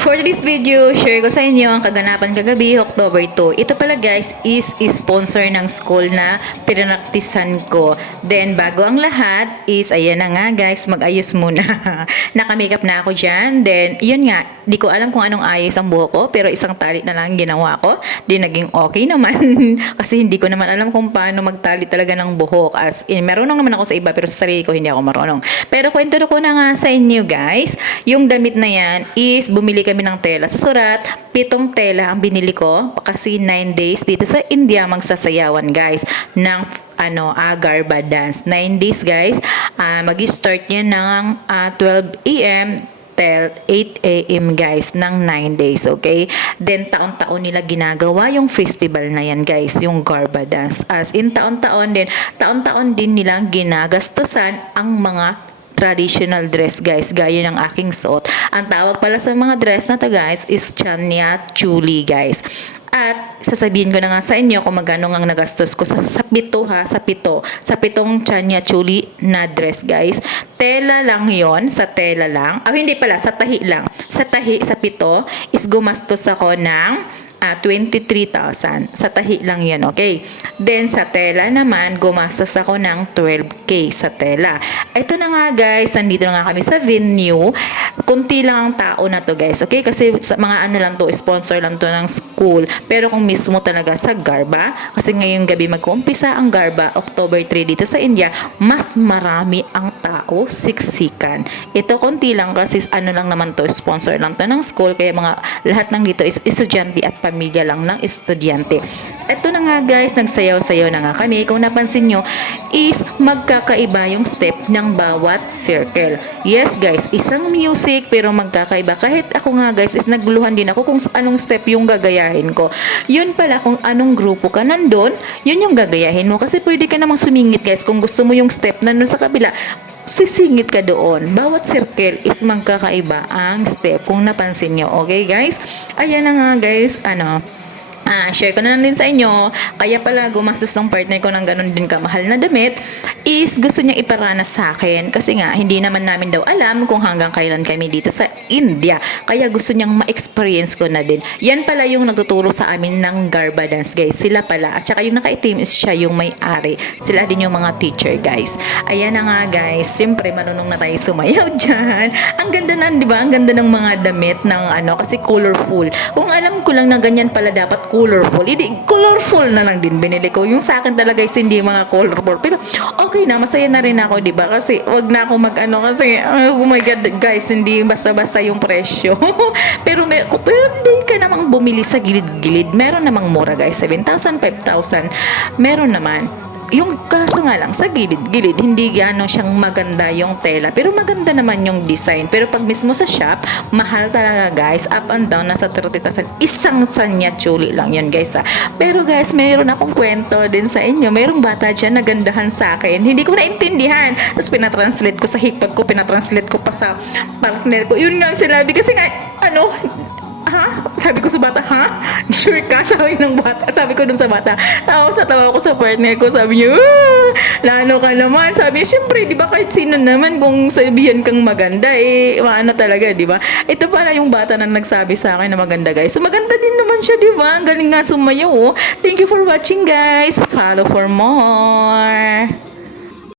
For this video, share ko sa inyo ang kaganapan kagabi, October 2. Ito pala guys is sponsor ng school na pinraktisan ko. Then bago ang lahat is ayan na nga guys, mag-ayos muna. Naka-makeup na ako dyan. Then yun nga, di ko alam kung anong ayos ang buhok ko pero isang tali na lang ginawa ko. Di naging okay naman. Kasi hindi ko naman alam kung paano magtali talaga ng buhok. As in, marunong naman ako sa iba pero sa sarili ko hindi ako marunong. Pero kwento ko na nga sa inyo guys, yung damit na yan is bumili kami ng tela. Sa surat, 7 tela ang binili ko kasi 9 days dito sa India magsasayawan guys ng Garba dance. 9 days guys. Mag-start niya ng 12 a.m. till 8 a.m. guys ng 9 days, okay? Then taon-taon nila ginagawa yung festival na yan guys, yung Garba dance. As in taon-taon din nilang ginagastusan ang mga traditional dress guys, gaya ng aking suot. Ang tawag pala sa mga dress na to guys is chanya chuli guys. At sasabihin ko na nga sa inyo kung magkano ang nagastos ko sa pitong chanya chuli na dress guys. Tela lang yon, sa tela lang. Hindi pala, sa tahi lang. Sa pito is gumastos ako ng 23,000. Sa tahi lang yan, okay? Then, sa tela naman, gumastos ako ng 12K sa tela. Ito na nga, guys. Nandito na nga kami sa venue. Kunti lang ang tao na to, guys. Okay? Kasi sa mga lang to, sponsor lang to ng school. Pero kung mismo talaga sa Garba, kasi ngayong gabi mag-uumpisa ang Garba, October 3 dito sa India, mas marami ang tao, siksikan. Ito, konti lang kasi lang naman to, sponsor lang to ng school. Kaya lahat ng dito is estudyante at pamilya lang ng estudyante. Ito na nga guys, nagsayaw-sayaw na nga kami. Kung napansin nyo, is magkakaiba yung step ng bawat circle. Yes guys, isang music pero magkakaiba. Kahit ako nga guys, is nagluhan din ako kung anong step yung gagayahin ko. Yun pala kung anong grupo ka nandun, yun yung gagayahin mo. Kasi pwede ka namang sumingit guys kung gusto mo yung step nandun sa kabila. Sisingit ka doon. Bawat circle is magkakaiba ang step kung napansin nyo. Okay guys? Ayan na nga guys, share ko na lang din sa inyo. Kaya pala gumastos ng partner ko ng ganun din kamahal na damit is gusto niya iparanas sa akin kasi nga hindi naman namin daw alam kung hanggang kailan kami dito sa India. Kaya gusto niyang ma-experience ko na din. Yan pala yung nagtuturo sa amin ng Garba dance guys. Sila pala. At saka yung nakaitim is siya yung may-ari. Sila din yung mga teacher guys. Ayan na nga guys. Siyempre marunong na tayo sumayaw dyan. Ang ganda na, di ba? Ang ganda ng mga damit ng kasi colorful. Kung alam ko lang na ganyan pala dapat colorful. Hindi, colorful na lang din binili ko. Yung sa akin talaga is hindi mga colorful. Pero okay na, masaya na rin ako, di ba? Kasi wag na ako kasi oh my God, guys, hindi basta-basta yung presyo. pero hindi ka namang bumili sa gilid-gilid. Meron namang mura guys, 7,000, 5,000. Meron naman. Yung kaso nga lang, sa gilid-gilid, hindi gano'n siyang maganda yung tela. Pero maganda naman yung design. Pero pag mismo sa shop, mahal talaga guys. Up and down, nasa 30,000. Isang sanya chuli lang yun guys. Pero guys, mayroon akong kwento din sa inyo. Mayroong bata dyan nagandahan sa akin. Hindi ko naintindihan. Tapos pinatranslate ko sa hipag ko, pinatranslate ko pa sa partner ko. Yun nga ang sinabi. Kasi nga, sabi ko sa bata, sure ka? Sabi ng bata. Sabi ko dun sa bata. Tawa ko sa partner ko. Sabi niya, lano ka naman. Sabi niya, syempre, di ba kahit sino naman kung sabihan kang maganda, talaga, di ba? Ito pala yung bata na nagsabi sa akin na maganda, guys. So, maganda din naman siya, di ba? Ang galing nga sumayaw, oh. Thank you for watching, guys. Follow for more.